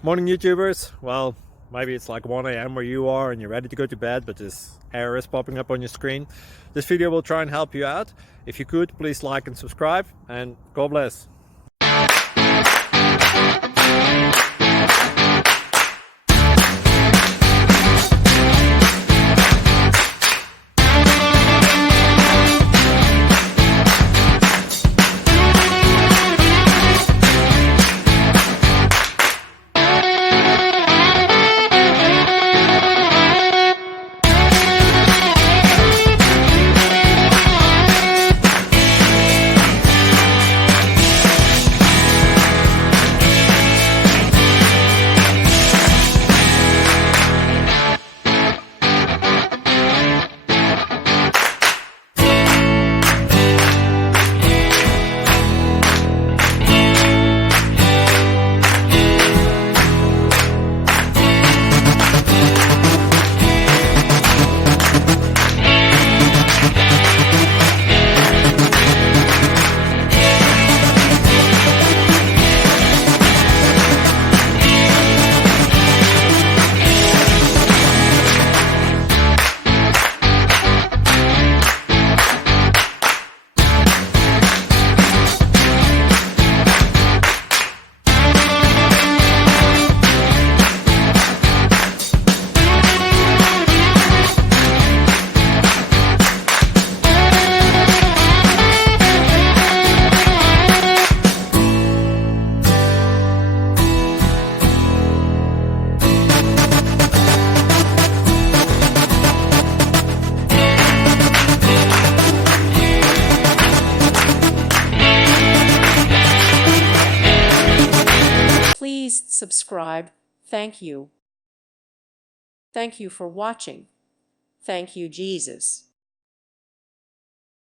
Morning YouTubers. Well, maybe it's like 1 a.m. where you are and you're ready to go to bed, but this error is popping up on your screen. This video will try and help you out. If you could, please like and subscribe, and God bless. Please subscribe. Thank you. Thank you for watching. Thank you, Jesus.